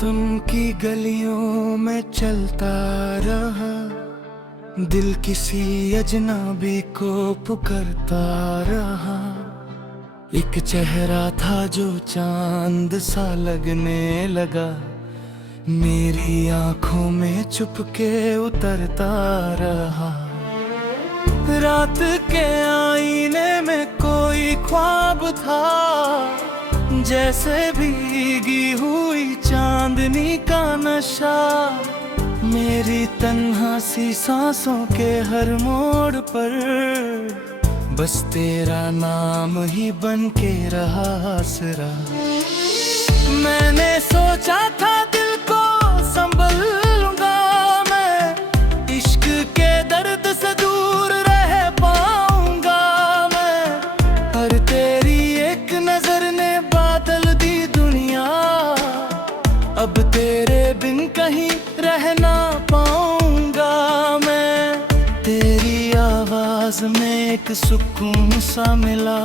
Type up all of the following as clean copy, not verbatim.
तुम की गलियों में चलता रहा, दिल किसी अजनबी को पुकारता रहा। एक चेहरा था जो चांद सा लगने लगा, मेरी आंखों में चुपके उतरता रहा। रात के आईने में कोई ख्वाब था, जैसे भीगी हुई चांदनी का नशा। मेरी तन्हा सी सांसों के हर मोड़ पर बस तेरा नाम ही बन के रहा आसरा। मैंने सोचा था दिल को संभल लूंगा मैं, इश्क के दर्द से दूर रह पाऊंगा मैं। पर तेरी एक नजर ने बादल दी दुनिया, अब तेरे बिन कहीं रह ना पाऊंगा मैं। तेरी आवाज में एक सुकून सा मिला,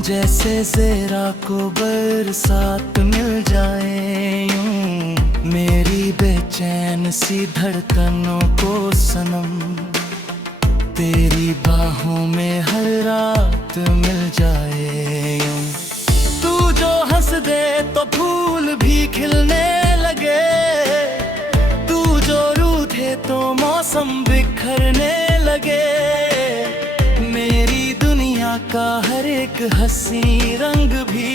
जैसे ज़ेरा को बरसात मिल जाए यूं। मेरी बेचैन सी धड़कनों को सनम, तेरी बाहों में हर रात मिल जाए यूं। तू जो हंस दे तो फूल भी खिलने लगे, तू जो रूठे तो मौसम बिखरने लगे। मेरी दुनिया का हर एक हंसी रंग भी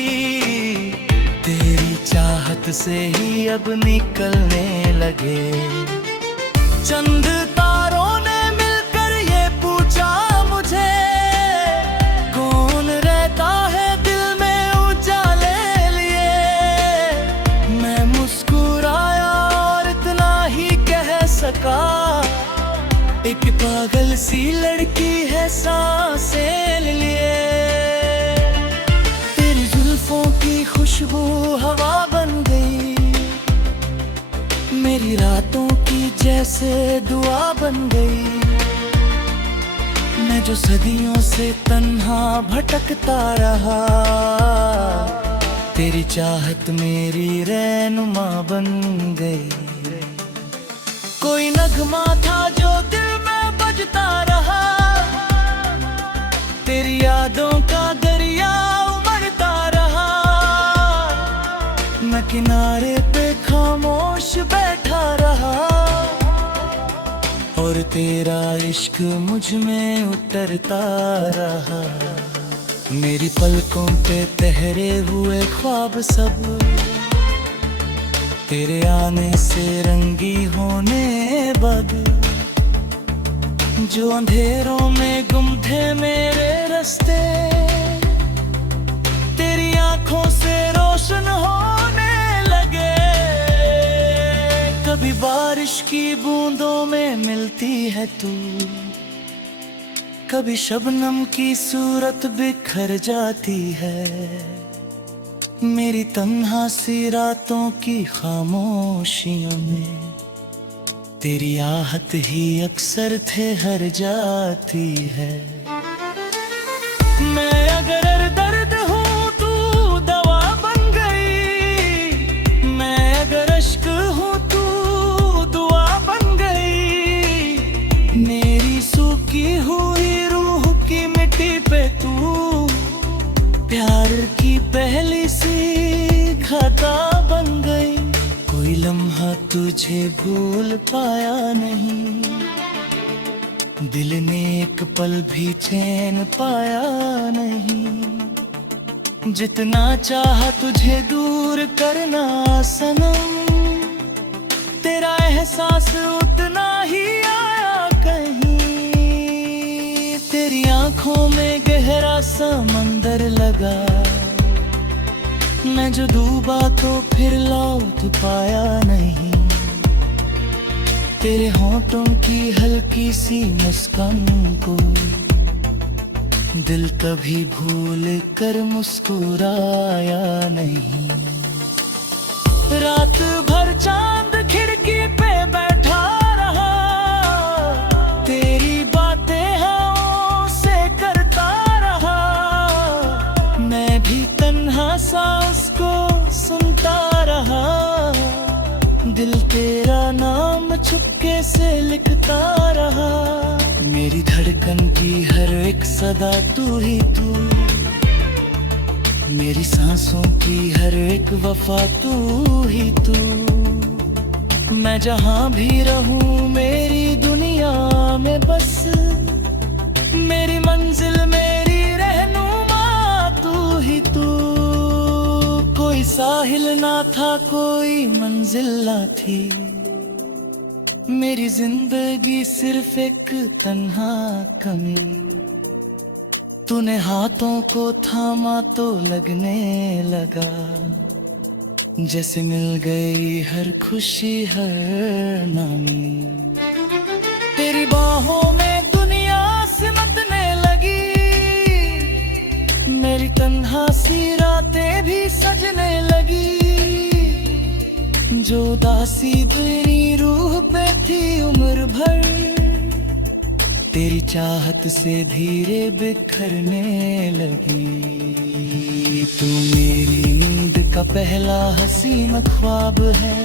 तेरी चाहत से ही अब निकलने लगे। चंद तारों ने मिलकर ये पूछा मुझे, कौन रहता है दिल में उजाले लिए। मैं मुस्कुराया और इतना ही कह सका, एक पागल सी लड़की है सांसें लिए। तेरी जुल्फों की खुशबू हवा बन गई, मेरी रातों की जैसे दुआ बन गई। मैं जो सदियों से तन्हा भटकता रहा, तेरी चाहत मेरी रहनुमा बन गई। कोई नगमा था जो दिल में बजता रहा, तेरी यादों का दरिया उमड़ता रहा। मैं किनारे पे खामोश बैठा रहा, और तेरा इश्क मुझ में उतरता रहा। मेरी पलकों पे ठहरे हुए ख्वाब सब तेरे आने से रंगी होने बद। जो अंधेरों में गुम थे मेरे रास्ते, तेरी आंखों से रोशन होने लगे। कभी बारिश की बूंदों में मिलती है तू, कभी शबनम की सूरत बिखर जाती है। मेरी तन्हा सी रातों की खामोशियों में तेरी आहट ही अक्सर ठहर जाती है। मैं अगर दर्द हूँ तू दवा बन गई, मैं अगर अश्क हूँ तू दुआ बन गई। मेरी सूखी हुई रूह की मिट्टी पे तू प्यार की पहली सी खता बन गई। कोई लम्हा तुझे भूल पाया नहीं, दिल ने एक पल भी चैन पाया नहीं। जितना चाहा तुझे दूर करना सनम, तेरा एहसास उतना ही आया कहीं। तेरी आंखों में गहरा समंदर लगा, मैं जो डूबा तो फिर लौट पाया नहीं। तेरे होंठों की हल्की सी मुस्कान को दिल कभी भूल कर मुस्कुराया नहीं। रात भर चांद खिड़की पे बैठा रहा, तेरी बातें हवाओं से करता रहा। मैं भी तन्हा सा उसको सुनता रहा। तेरा नाम चुपके से लिखता रहा। मेरी धड़कन की हर एक सदा तू ही तू, मेरी सांसों की हर एक वफा तू ही तू। मैं जहां भी रहूं मेरी दुनिया में बस, मेरी मंजिल मेरी रहनुमा तू ही तू। कोई साहिल ना था कोई मंजिल ना थी, मेरी जिंदगी सिर्फ एक तन्हा कमी। तूने हाथों को थामा तो लगने लगा, जैसे मिल गई हर खुशी हर नामी। तेरी बाहों में दुनिया सिमटने लगी, मेरी तन्हा सी रातें भी सजने लगी। जो उदासी मेरी रूह पे थी उम्र भर, तेरी चाहत से धीरे बिखरने लगी। तू मेरी नींद का पहला हसीन ख्वाब है,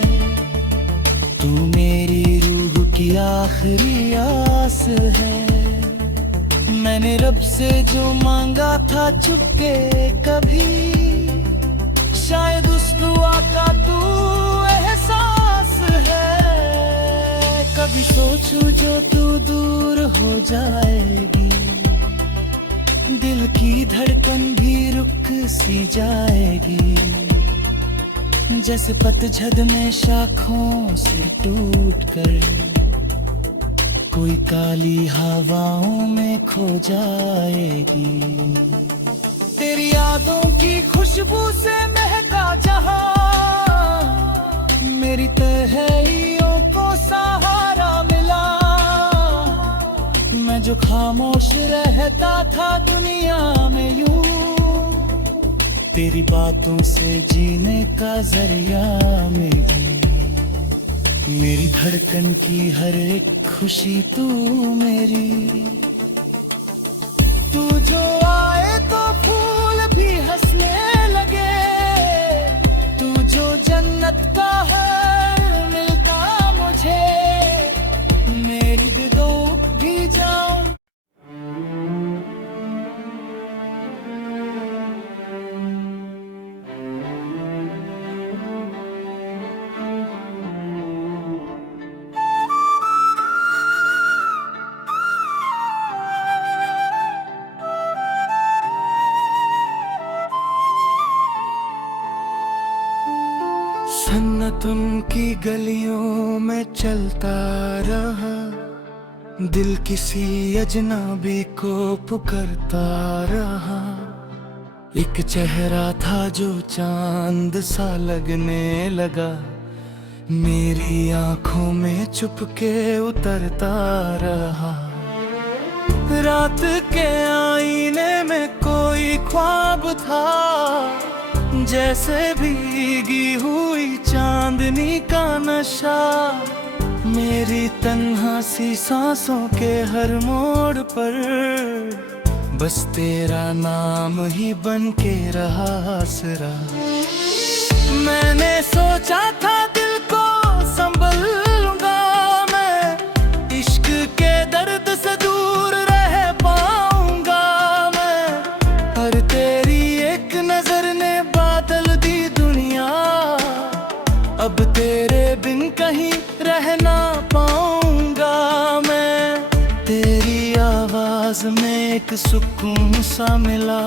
तू मेरी रूह की आखिरी आस है। मैंने रब से जो मांगा था चुपके कभी, शायद उस दुआ का तू एहसास है। कभी सोचूं जो तू दूर हो जाएगी, दिल की धड़कन भी रुक सी जाएगी। जैसे पतझड़ में शाखों से टूट कर कोई काली हवाओं में खो जाएगी। तेरी यादों की खुशबू से महका जहां, मेरी तन्हाइयों को सहारा मिला। मैं जो खामोश रहता था दुनिया में यूं, तेरी बातों से जीने का जरिया मिली। मेरी धड़कन की हर एक खुशी तू मेरी, तू जो आए तो फूल भी हंसने लगे। तू जो जन्नत का है मिलता मुझे, मेरी बिदौक भी जाऊं। सन्नतुन की गलियों में चलता रहा, दिल किसी अजनबी को पुकारता रहा। एक चेहरा था जो चांद सा लगने लगा, मेरी आंखों में चुपके उतरता रहा। रात के आईने में कोई ख्वाब था, जैसे भीगी हुई चांदनी का नशा। मेरी तन्हा सी सांसों के हर मोड़ पर बस तेरा नाम ही बन के रहा आसरा। मैंने सोचा था दिल को संभल लूंगा मैं, इश्क के दर्द से दूर रह पाऊंगा मैं। पर तेरी एक नजर ने बदल दी दुनिया, अब तेरे बिन कहीं रह ना पाऊंगा मैं। तेरी आवाज में एक सुकून सा मिला,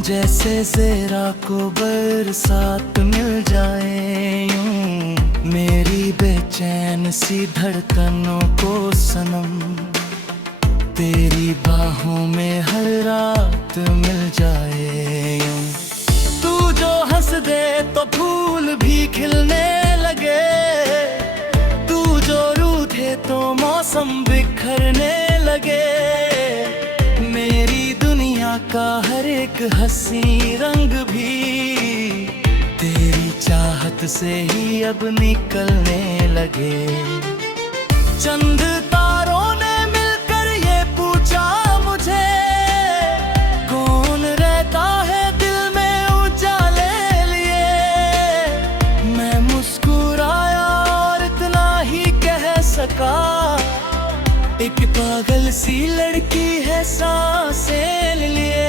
जैसे ज़ेरा को बरसात मिल जाए यूं। मेरी बेचैन सी धड़कनों को सनम, तेरी बाहों में हर रात मिल जाए यूं। तू जो हंस दे तो फूल भी खिलने लगे, तू जो रूठे तो मौसम बिखरने लगे। मेरी दुनिया का हर एक हंसी रंग भी तेरी चाहत से ही अब निकलने लगे। चंद तारों ने मिलकर ये पूछा मुझे, कौन रहता है दिल में उजाले लिए। मैं मुस्कुराया एक पागल सी लड़की है सांसें लिए,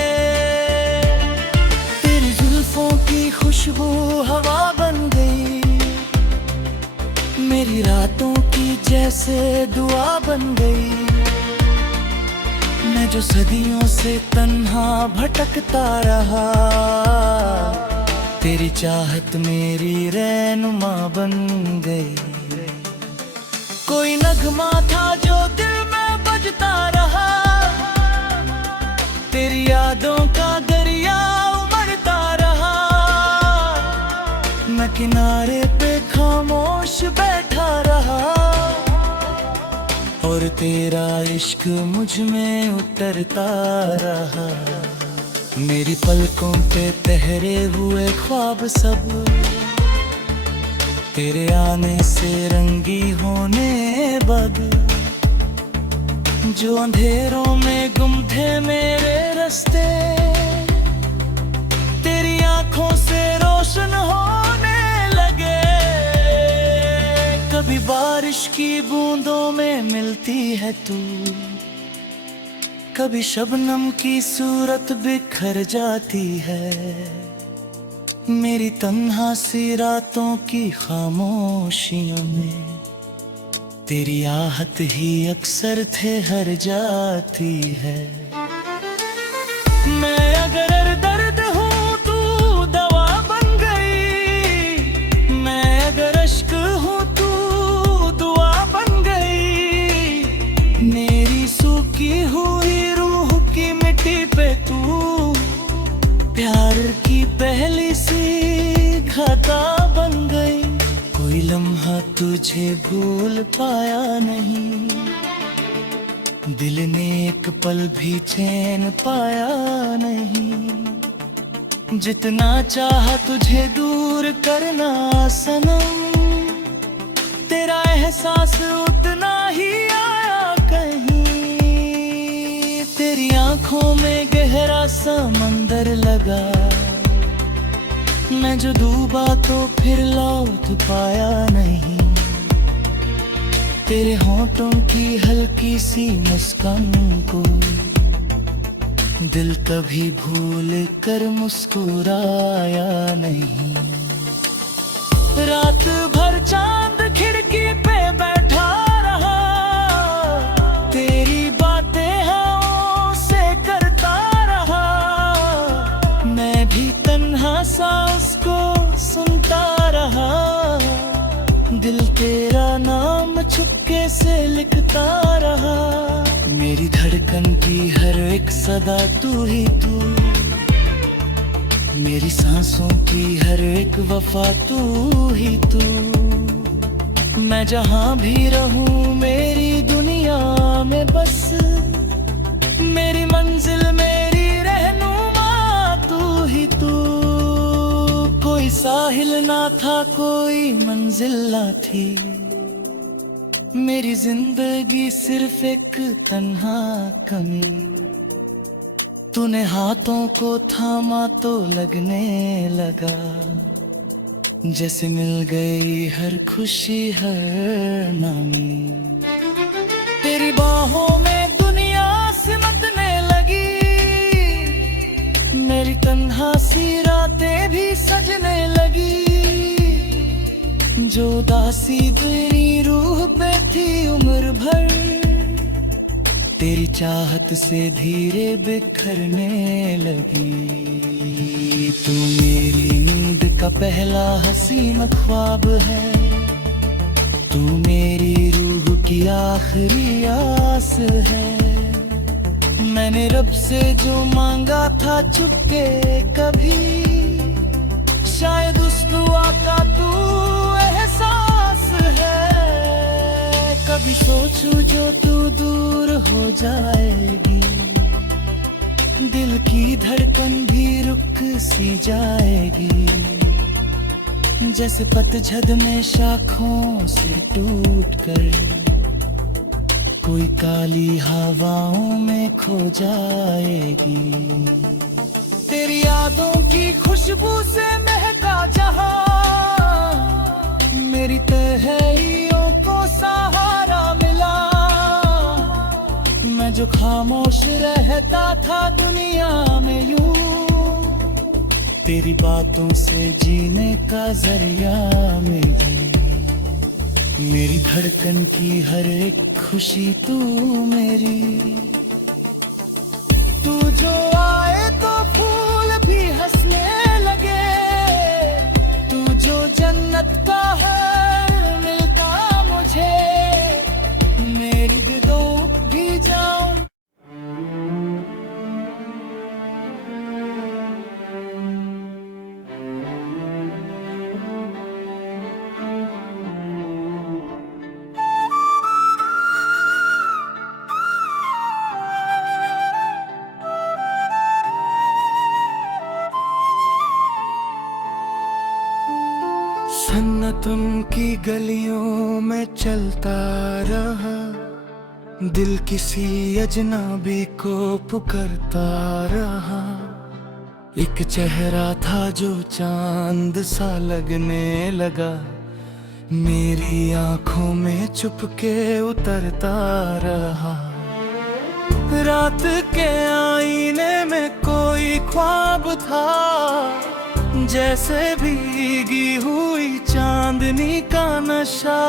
तेरी जुल्फों की खुशबू हवा बन गई, मेरी रातों की जैसे दुआ बन गई। मैं जो सदियों से तन्हा भटकता रहा, तेरी चाहत मेरी रहनुमा बन गई। कोई नगमा था जो दिल में बजता रहा, तेरी यादों का दरिया उमड़ता रहा। मैं किनारे पे खामोश बैठा रहा, और तेरा इश्क मुझ में उतरता रहा। मेरी पलकों पे ठहरे हुए ख्वाब सब तेरे आने से रंगी होने बद, जो अंधेरों में गुम थे मेरे रास्ते, तेरी आंखों से रोशन होने लगे। कभी बारिश की बूंदों में मिलती है तू, कभी शबनम की सूरत बिखर जाती है। मेरी तन्हा सी रातों की खामोशियों में तेरी आहट ही अक्सर ठहर जाती है। मैं अगर दर्द हूँ तू दवा बन गई, मैं अगर अश्क हूँ तू दुआ बन गई। मेरी सूखी हुई रूह की मिट्टी पे तू प्यार की पहली सी खाता बन गई। कोई लम्हा तुझे भूल पाया नहीं, दिल ने एक पल भी चैन पाया नहीं। जितना चाहा तुझे दूर करना सनम, तेरा एहसास उतना ही आया कहीं। तेरी आंखों में गहरा समंदर लगा, मैं जो डूबा तो फिर लौट पाया नहीं। तेरे होंठों की हल्की सी मुस्कान को दिल कभी भूल कर मुस्कुराया नहीं। रात भर चांद खिड़की पे बैठा रहा, तेरी बातें हवाओं से करता रहा। मैं भी तन्हा सा उसको सुनता रहा, दिल तेरा नाम चुपके से लिखता रहा। मेरी धड़कन की हर एक सदा तू ही तू, मेरी सांसों की हर एक वफा तू ही तू। मैं जहां भी रहूं मेरी दुनिया में बस, मेरी मंजिल मेरी रहनुमा तू ही तू। कोई साहिल ना था कोई मंजिल ना थी, मेरी जिंदगी सिर्फ एक तन्हा कमी। तूने हाथों को थामा तो लगने लगा, जैसे मिल गई हर खुशी हर नामी। तेरी बाहों में दुनिया सिमटने लगी, मेरी तन्हा सी रातें भी सजने लगी। जो उदासी तेरी रूह पे थी उम्र भर, तेरी चाहत से धीरे बिखरने लगी। तू मेरी नींद का पहला हसीन ख्वाब है, तू मेरी रूह की आखिरी आस है। मैंने रब से जो मांगा था चुपके कभी, शायद उस दुआ का तू एहसास है। कभी सोचूं जो तू दूर हो जाएगी, दिल की धड़कन भी रुक सी जाएगी। जैसे पतझड़ में शाखों से टूटकर कोई काली हवाओं में खो जाएगी। तेरी यादों की खुशबू से महका जहां, मेरी तन्हाइयों को सहारा मिला। मैं जो खामोश रहता था दुनिया में यूं, तेरी बातों से जीने का जरिया मेरी। मेरी धड़कन की हर एक खुशी तू मेरी। तू जो आए तो फूल भी हंसने लगे, तू जो जन्नत का है मिलता मुझे, मेरी गदों भी जाऊं। सन्नतों की गलियों में चलता रहा, दिल किसी अजनबी को पुकारता रहा। एक चेहरा था जो चांद सा लगने लगा, मेरी आंखों में चुपके उतरता रहा। रात के आईने में कोई ख्वाब था, जैसे भीगी हुई चांदनी का नशा।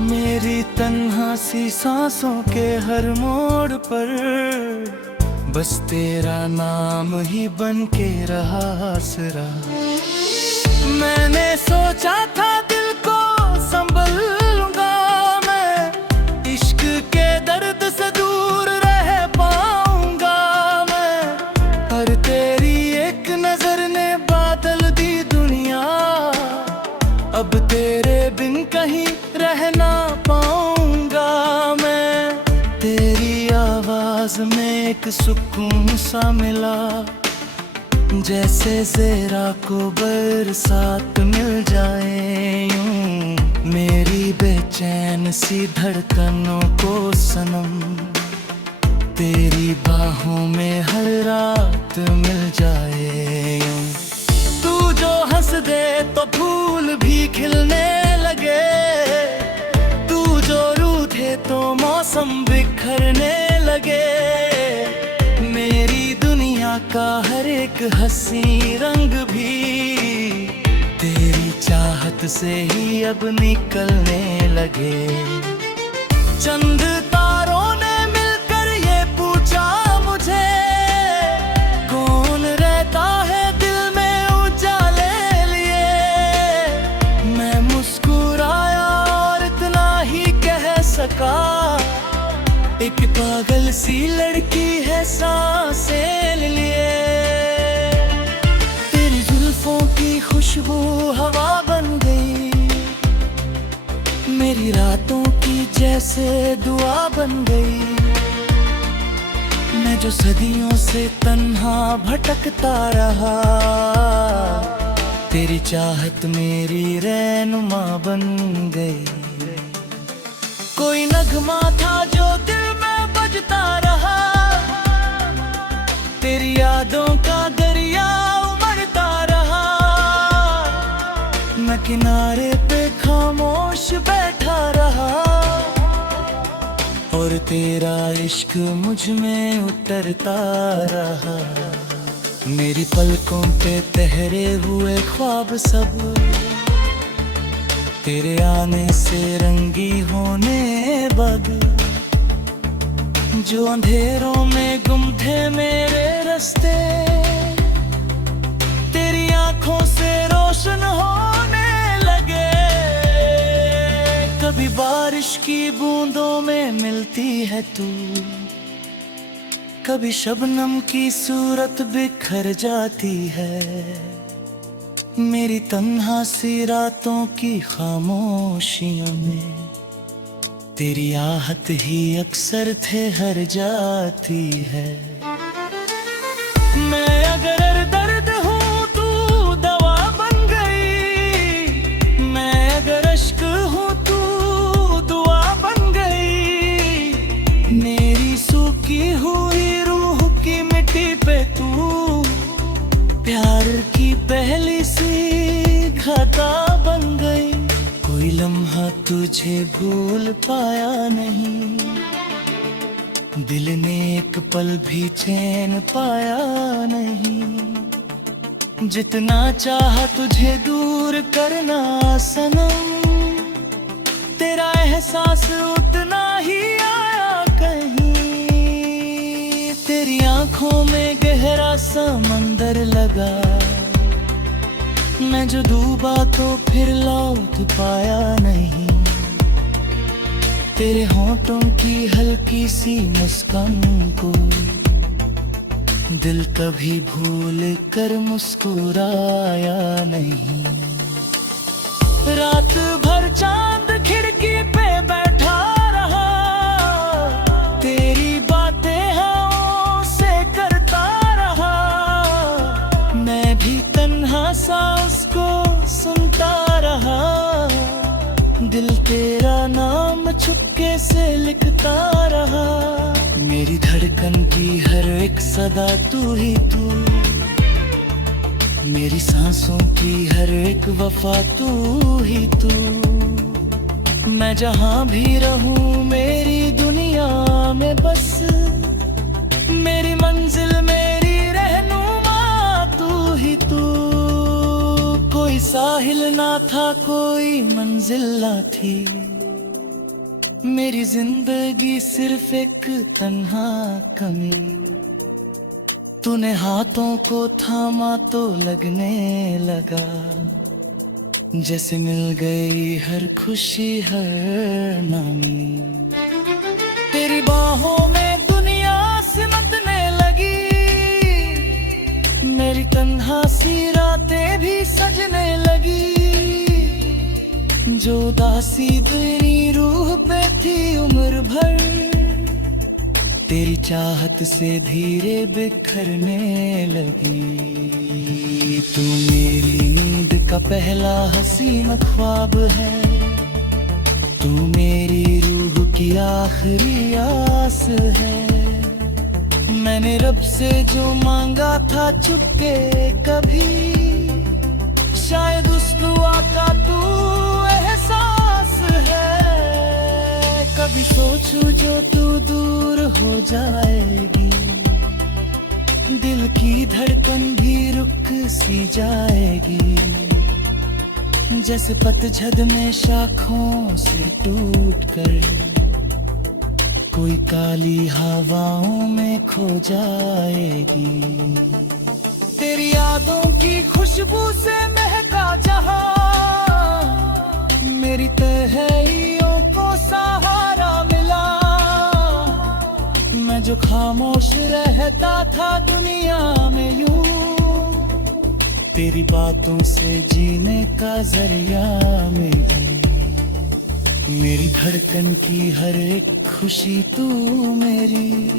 मेरी तन्हा सी सांसों के हर मोड़ पर बस तेरा नाम ही बन के रहा आसरा। मैंने सोचा था दिल को संभल लूंगा मैं, इश्क के दर्द से दूर रह पाऊंगा मैं, पर तेरी एक नजर ने बादल दी दुनिया। अब तेरे बिन कहीं रह ना पाऊंगा मैं। तेरी आवाज में एक सुकून सा मिला, जैसे ज़ेरा को बरसात मिल जाए यूं। मेरी बेचैन सी धड़कनों को सनम, तेरी बाहों में हर रात मिल जाए यूं। तू जो हंस दे तो फूल भी खिलने लगे, तू जो रूठे तो मौसम बिखरने लगे। मेरी दुनिया का हर एक हंसी रंग भी तेरी चाहत से ही अब निकलने लगे। चंद तारों ने मिलकर ये पूछा मुझे, कौन रहता है दिल में उजाले लिए। मैं मुस्कुराया और इतना ही कह सका, एक पागल सी लड़की है सांसें लिए। तेरी जुल्फों की खुशबू हवा बन गई, मेरी रातों की जैसे दुआ बन गई। मैं जो सदियों से तन्हा भटकता रहा, तेरी चाहत मेरी रहनुमा बन गई। कोई नगमा था जो दिल में बजता रहा, तेरी यादों का दरिया उमड़ता रहा। मैं किनारे पे खामोश बैठा रहा, और तेरा इश्क मुझ में उतरता रहा। मेरी पलकों पे ठहरे हुए ख्वाब सब तेरे आने से रंगी होने बग। जो अंधेरों में गुम थे मेरे रास्ते, तेरी आंखों से रोशन होने लगे। कभी बारिश की बूंदों में मिलती है तू, कभी शबनम की सूरत बिखर जाती है। मेरी तन्हा सी रातों की खामोशियों में तेरी आहट ही अक्सर थे हर जाती है। मैं अगर दर्द हूँ तू दवा बन गई, मैं अगर अश्क हूँ तू दुआ बन गई। मेरी सूखी हुई रूह की मिट्टी पे तू प्यार की पहली सी घटा बन गई। कोई लम्हा तुझे भूल पाया नहीं, दिल ने एक पल भी चैन पाया नहीं, जितना चाहा तुझे दूर करना सनम, तेरा एहसास उतना ही आया कहीं। तेरी आंखों में गहरा समंदर लगा, मैं जो डूबा तो फिर लौट पाया नहीं। तेरे होंठों की हल्की सी मुस्कान को दिल कभी भूल कर मुस्कुराया नहीं। रात भर चांद खिड़की पे बैठा रहा, तेरी बातें हवाओं से करता रहा। मैं भी तन्हा सा उसको सुनता रहा, दिल तेरा नाम चुपके से लिखता रहा। मेरी धड़कन की हर एक सदा तू ही तू, मेरी सांसों की हर एक वफा तू ही तू। मैं जहां भी रहूं मेरी दुनिया में बस, मेरी मंजिल मेरी रहनुमा तू ही तू। कोई साहिल ना था कोई मंजिल ना थी, मेरी जिंदगी सिर्फ एक तन्हा कमी। तूने हाथों को थामा तो लगने लगा, जैसे मिल गई हर खुशी हर नामी। तेरी बाहों में दुनिया सिमटने लगी, मेरी तन्हा सी रातें भी सजने लगी। जो उदासी तेरी रूह पे थी उम्र भर, तेरी चाहत से धीरे बिखरने लगी। तू मेरी नींद का पहला हसीन ख्वाब है, तू मेरी रूह की आखिरी आस है। मैंने रब से जो मांगा था चुपके कभी, शायद उस दुआ का तू एहसास है। कभी सोचूं जो तू दूर हो जाएगी, दिल की धड़कन भी रुक सी जाएगी। जैसे पतझड़ में शाखों से टूटकर कोई काली हवाओं में खो जाएगी। तेरी यादों की खुशबू से महका जहां, मेरी तन्हाइयों को सहारा मिला। मैं जो खामोश रहता था दुनिया में यूं, तेरी बातों से जीने का जरिया मिल गई। मेरी धड़कन की हर एक खुशी तू मेरी।